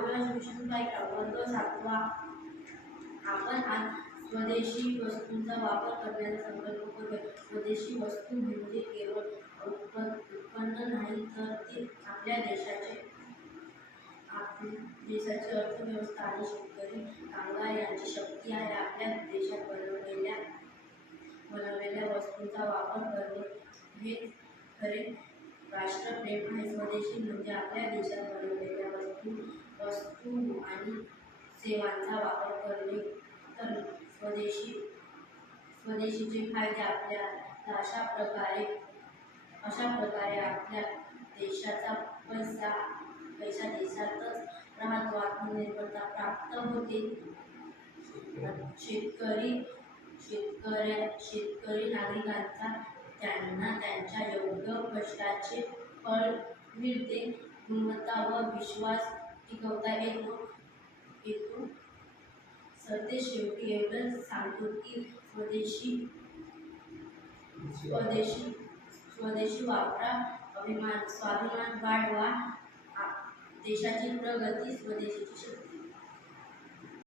महाविकास mission वर्ग 7वा. आपण आज स्वदेशी वस्तूंचा वापर करण्याचा संकल्प करूया. स्वदेशी वस्तू म्हणजे केवळ उत्पन्न नाही, तर ते आपल्या देशाची अर्थव्यवस्था आणि शेतकरी कामगार यांची शक्ती आहे. आपल्या देशात बनवलेल्या वस्तूंचा वापर करणे हे खरे राष्ट्रप्रेम आहे. स्वदेशी म्हणजे आपल्या देशात बनवलेल्या वस्तू आणि सेवांचा वापर करणे. स्वदेशीचे फायदे आपल्याला अशा प्रकारे आपल्या देशाचा पैसा देशातच राहतो, आत्मनिर्भरता प्राप्त होते. शेतकरी नागरिकांचा त्यांना त्यांच्या योग्य कष्टाचे फळ मिळते. गुणवत्ता व विश्वास टिकवता येतो. सरते शेवटी एवढंच सांगतो की स्वदेशी वापरा, स्वाभिमान वाढवा. देशाची प्रगती स्वदेशीची शक्ती.